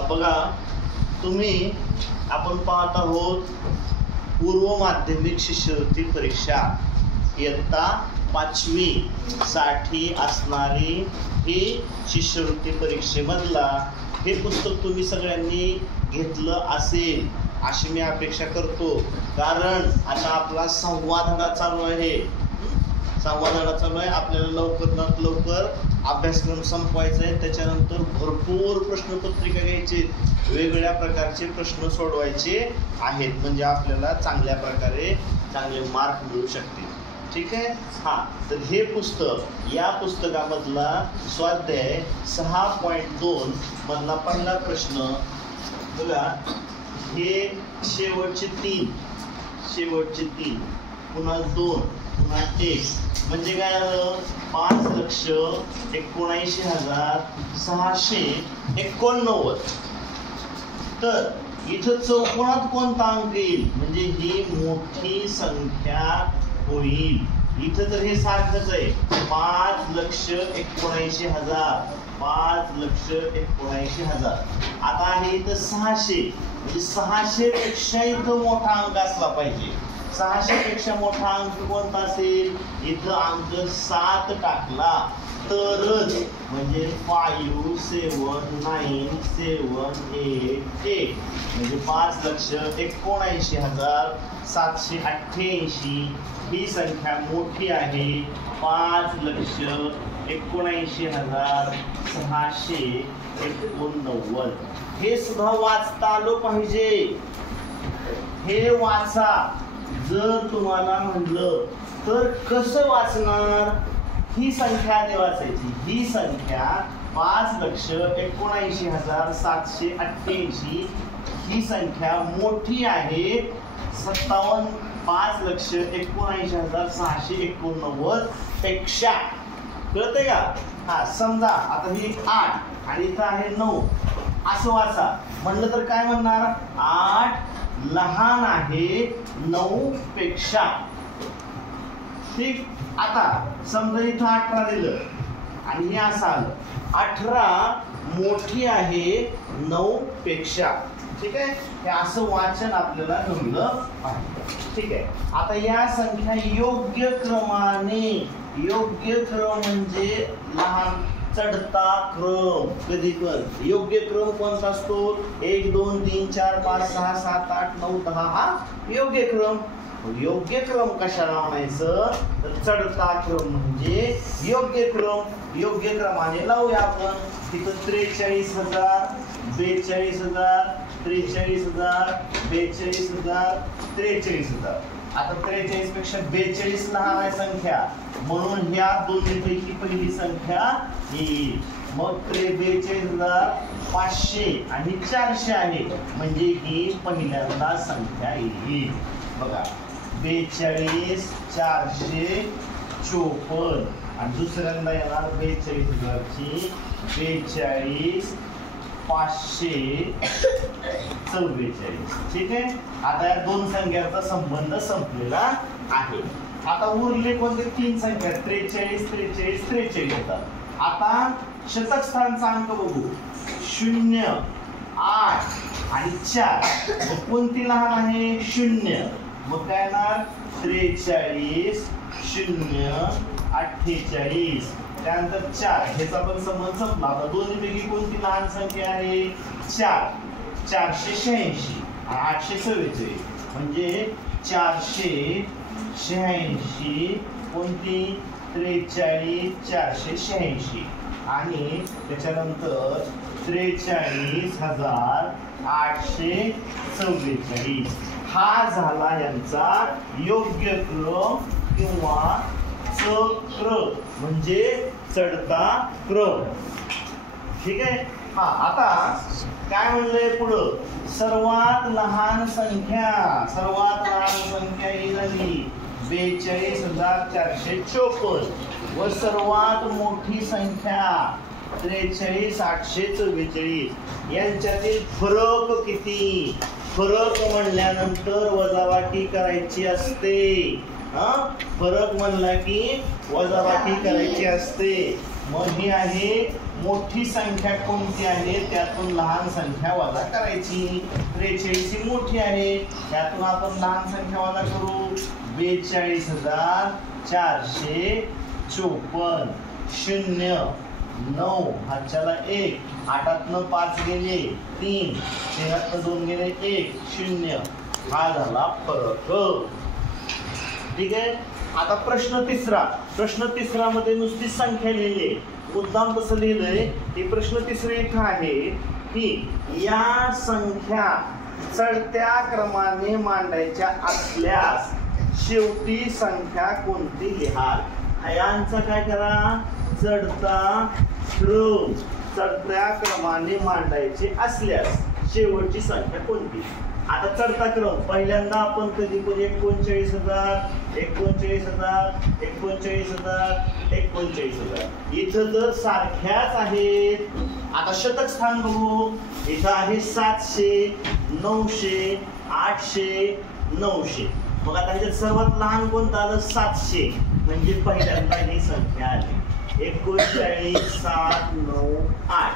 बघा तुम्ही आपण पाहत आहोत पूर्व माध्यमिक शिष्यवृत्ती परीक्षा इयत्ता 5वी साठी असणारी ही शिष्यवृत्ती परीक्षेमधला हे पुस्तक तुम्ही सगळ्यांनी घेतलं असेल अशी मी अपेक्षा करतो। कारण आता आपला संवाद धडा चालू आहे, आपल्याला लवकरात लवकर अभ्यासक्रम संपवायचा आहे। त्याच्यानंतर भरपूर प्रश्नपत्रिका घ्यायची, वेगवेगळ्या प्रकारचे प्रश्न सोडवायचे आहेत, म्हणजे आपल्याला चांगल्या प्रकारे चांगले मार्क मिळू शकतील। ठीक आहे। तर हे पुस्तक, या पुस्तकामधला स्वाध्याय 6.2 मधला पहिला प्रश्न बघा, हे शेवटचे तीन पुन्हा 2 पुन्हा 1 म्हणजे काय झालं 5,79,689। तर इथं चौकोनात कोणता अंक येईल म्हणजे ही मोठी संख्या होईल। इथं तर हे सारखंच आहे 5,79,000 5,79,000। आता आहे इथं 600 म्हणजे 600 पेक्षा इथं मोठा अंक असला पाहिजे। 600 पेक्षा मोठा अंक कोणता असेल, इथं अंक 7 टाकला तरच, म्हणजे 5,7,9,788 म्हणजे 5,79,788 ही संख्या मोठी आहे 5,79,689। हे सुद्धा वाचता आलं पाहिजे, हे वाचा। जर तुम्हाला म्हणलं तर कसं वाचणार, ही संख्या आधी वाचायची। ही संख्या 5,79,788 ही संख्या मोठी आहे 5,79,689 पेक्षा। कळतंय का? समजा आता ही 8 आणि इथं आहे 9 असं वाचा म्हणलं तर काय म्हणणार, 8 लहान आहे 9 पेक्षा। ठीक। आता समजा इथं 18 दिलं आणि हे असं आलं 18 मोठी आहे 9 पेक्षा। ठीक आहे। हे असं वाचन आपल्याला जमलं पाहिजे। ठीक आहे। आता या संख्या योग्य क्रमाने, योग्य क्रम म्हणजे लहान चढता क्रम, कधी पण योग्य क्रम कोणता असतो, 1 2 3 4 5 6 7 8 9 10 हा योग्य क्रम। योग्य क्रम कशाला म्हणायचं तर चढता क्रम म्हणजे योग्य क्रम। योग्य क्रमाने लावूया आपण। तिथं 43,000 42,000 43,000 42,000 43,000। आता 43 पेक्षा 42 लहान आहे संख्या, म्हणून ह्या दोन्हीपैकी पहिली संख्या येईल। मग 42,500 आणि 400 आहे म्हणजे ही पहिल्यांदा संख्या येईल। बघा 42,454 आणि दुसऱ्यांदा येणार 42,000ची 42,544। ठीक आहे। आता या दोन संख्यांचा संबंध संपलेला आहे। आता उरले कोणते 3 संख्या 43 43 43 होतात। आता शतक स्थानचा अंक बघू, 0 8 आणि 4 कोणती लहान आहे 0, मग काय येणार 43 0 48। त्यानंतर 4 ह्याचा पण संबंध संपला। आता दोन्हीपैकी कोणती लहान संख्या आहे 4 486 आणि 844 म्हणजे 486 कोणती 43 486 आणि त्याच्यानंतर 43,844 हा झाला यांचा योग्य क्रम किंवा चक्र म्हणजे चढता क्रम। ठीक आहे। आता काय म्हणलंय पुढं, सर्वात लहान संख्या ही झाली 42,454 व सर्वात मोठी संख्या 43,844। यांच्यातील फरक किती, फरक म्हणल्यानंतर वजाबाकी करायची असते। फरक म्हणला की वजाबाकी करायची असते। मग ही आहे मोठी संख्या कोणती आहे त्यातून लहान संख्या वजा करायची. 43 ही मोठी आहे, त्यातून आपण लहान संख्या वजा करू. 42,454. 0 9 हातच्याला 1, 8तनं 5 गेले 3, 6तनं 2 गेले 1, 0. हा झाला फरक. ठीक आहे. आता प्रश्न तिसरा मध्ये नुसती संख्या लिहिली, मुद्दाम कसं लिहिलंय की प्रश्न तिसरे इथं आहे की या संख्या चढत्या क्रमाने मांडायच्या असल्यास शेवटी संख्या कोणती लिहाल. यांचा काय करा, चढत्या क्रमाने मांडायचे असल्यास शेवटची संख्या कोणती. आता चढता क्रम पहिल्यांदा आपण कधी पण 39,000 39,000 39,000 39,000 इथं तर सारख्याच आहेत. आता शतक स्थान बघू, इथं आहे 700 900 800 900. मग आता ह्याच्यात सर्वात लहान कोणतं आलं, 700, म्हणजे पहिल्यांदा ही संख्या आली 39 7 9 8.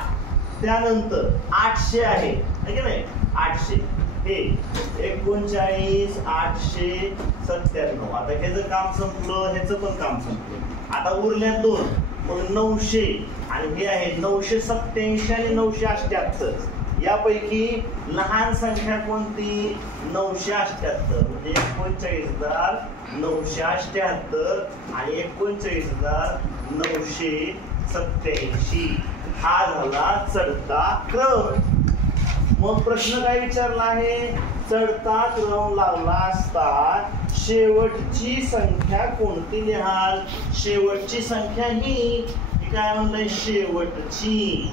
त्यानंतर 800 आहे की नाही, 800 हे 39 897. आता ह्याचं काम संपलं, ह्याचं पण काम संपलं. आता उरल्या 2, मग 900 आणि हे आहे 987 आणि 978. यापैकी लहान संख्या कोणती, 978, म्हणजे 39,978 आणि 39,987. हा झाला चढता क्रम. मग प्रश्न काय विचारला आहे, चढता क्रम लावला असता शेवटची संख्या कोणती लिहाल. शेवटची संख्या ही काय म्हणलंय, शेवटची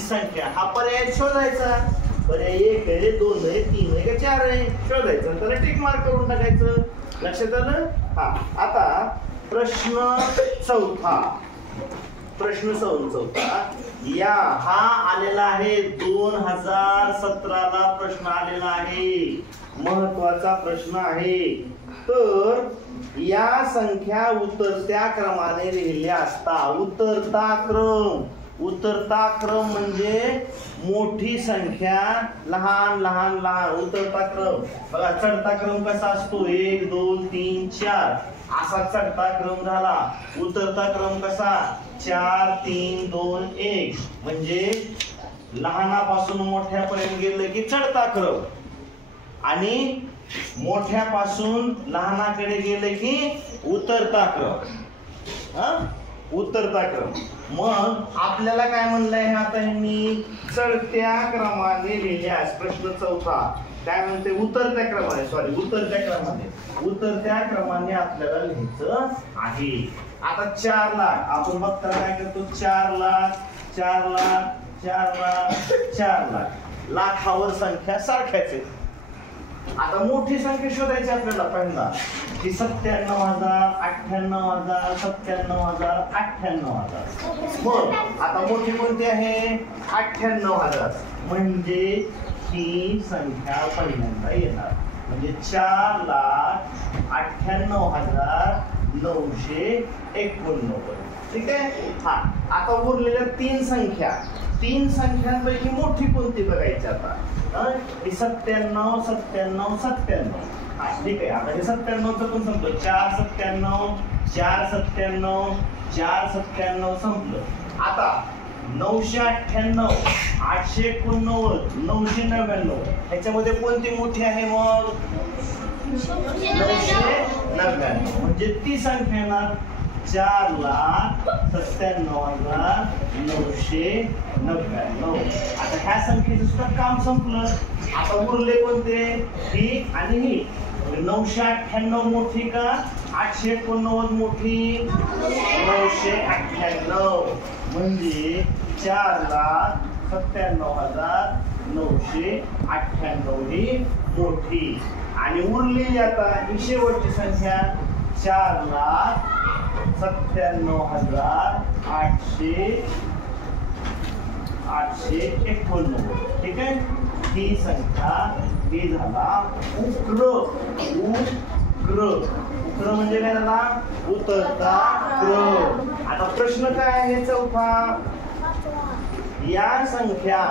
संख्या हा पर्याय शोधायचा. पर्याय 1 आहे 2 आहे 3 आहे का 4 आहे शोधायचं, त्याला टिक मार्क करून टाकायचं. लक्षात आलं. हा आता प्रश्न चौथा या हा आलेला आहे 2017ला प्रश्न आलेला आहे, महत्वाचा प्रश्न आहे. तर या संख्या उतरत्या क्रमाने लिहिल्या असता. उतरता क्रम म्हणजे मोठी संख्या लहान लहान लहान उतरता क्रम. बघा चढता क्रम कसा असतो, 1 2 3 4 असा चढता क्रम झाला. उतरता क्रम कसा, 4 3 2 1, म्हणजे लहानापासून मोठ्यापर्यंत गेलं की चढता क्रम आणि मोठ्यापासून लहानाकडे गेले की उतरता क्रम. उतरता क्रम. मग आपल्याला काय म्हणलंय आता ह्यांनी, चढत्या क्रमाने लिहिल्यास. प्रश्न चौथा काय म्हणते, उतरत्या क्रमाने आपल्याला लिहायचं आहे. आता 4 लाख आपण बघता काय करतो, 4 लाख 4 लाख 4 लाख 4 लाख. लाखावर संख्या सारख्याच आहेत. आता मोठी संख्या शोधायची आपल्याला पहिल्यांदा, की 97,000 98,000 97,000 98,000. मग आता मोठी कोणती आहे, 98,000, म्हणजे ही संख्या पहिल्यांदा येणार, म्हणजे 4,98,989. ठीक आहे. हा आता उरलेल्या 3 संख्यांपैकी मोठी कोणती बघायची आता. 97 97 97. हा ठीक आहे. आता हे 97चं पण संपलं, 497 497 497 संपलं. आता 998 889 999 ह्याच्यामध्ये कोणती मोठी आहे, मग 999, म्हणजे ती संख्या येणार 4,97,999. आता ह्या संख्येचं सुद्धा काम संपलं. आता उरले कोणते, ही आणि ही. 998 मोठी का 889 मोठी, 998, म्हणजे 4,97,998 ही मोठी. आणि उरलेली आता ही शेवटची संख्या 4,97,889. ठीक आहे. ही संख्या ही झाला उग्र क्रम म्हणजे काय झाला? उतरता क्रम. आता प्रश्न काय आहे चौथा? या संख्या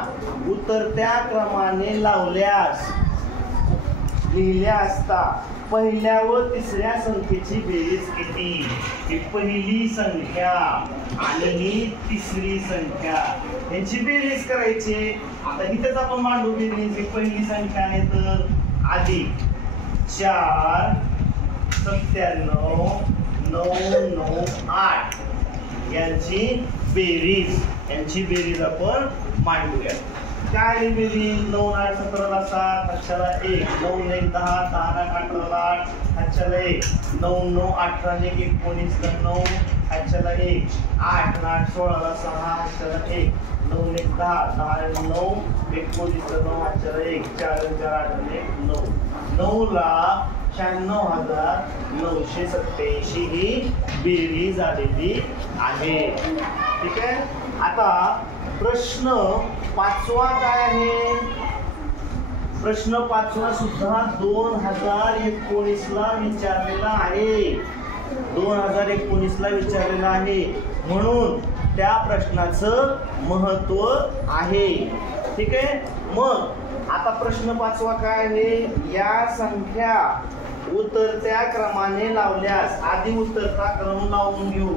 उतरत्या क्रमाने लावल्यास लिहिल्या असता पहिल्या व तिसऱ्या संख्येची बेरीज किती? ही पहिली संख्या आणि ही तिसरी संख्या यांची बेरीज करायची. आता इथेच आपण मांडू बेरीज. ही पहिली संख्या आहे तर अधिक 4 97 998 यांची बेरीज आपण मांडूया. काय बेरीज? 9 8 17 7 हातच्याला 1 9 1 10 10 18 8 हातच्याला 1 9 9 18 1 19 9 हातच्याला 1 8 8 16 6 हातच्याला 1 9 1 10 10 9 19 9 हातच्याला 1 4 4 8 1 9 9,96,987 ही बेरीज आलेली आहे. ठीक आहे. आता प्रश्न पाचवा काय आहे? प्रश्न पाचवा सुद्धा 2019 ला विचारलेला आहे. 2019 ला विचारलेला आहे म्हणून त्या प्रश्नाचं महत्व आहे. ठीक आहे. मग आता प्रश्न पाचवा काय आहे? या संख्या उतरत्या क्रमाने लावल्यास आधी उतरता क्रम लावून घेऊ.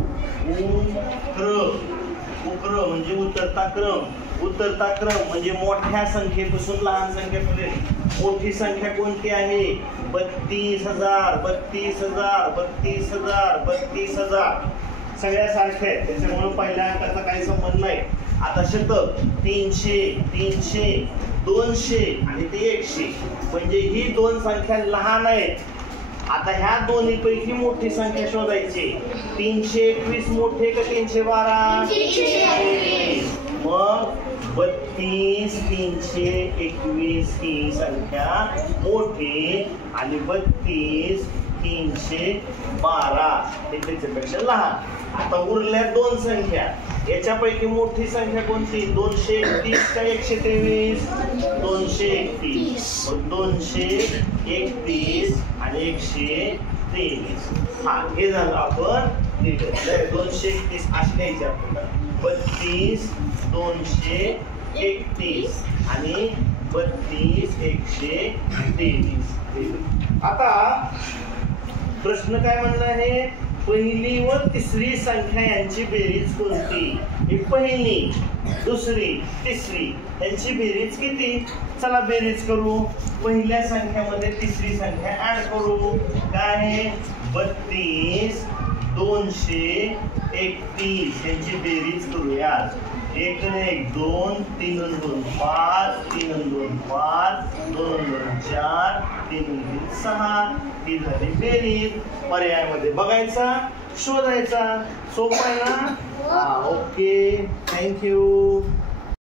उक्र म्हणजे उतरता क्रम. उतरता क्रम म्हणजे मोठ्या संख्येपासून लहान संख्येपर्यंत. मोठी संख्या कोणती आहे? 32,000 32,000 32,000 32,000 सगळ्या सारख्या आहेत. त्याच्यामुळे पहिल्या अंकाचा काही संबंध नाही. आता शतक 300 300 200 आणि ते 100 म्हणजे ही दोन संख्या लहान आहेत. आता ह्या दोन्ही पैकी मोठी संख्या शोधायची. 321 मोठे का 312? 321. मग 32 321 ही संख्या मोठी आणि 32 312 हे त्याच्यापेक्षा लहान. आता उरल्या दोन संख्या. याच्यापैकी मोठी संख्या कोणती? 231 का 123? 231. मग 231 आणि 123. हा हे झालं आपण लिहिलं. 231 अशी घ्यायची आपल्याला. 32 231 आणि 32 123. आता प्रश्न काय म्हणला आहे? पहिली व तिसरी संख्या यांची बेरीज कोणती? ही पहिली दुसरी तिसरी यांची बेरीज किती? चला बेरीज करू. पहिल्या संख्यामध्ये तिसरी संख्या ऍड करू. काय आहे? 32 231 यांची बेरीज करूया. 1 1 2 3 2 5 3 2 5 2 2 4 3 3 6 ही झाली बेरीज. पर्यायामध्ये बघायचा शोधायचा. सोपं आहे ना? Okay thank you.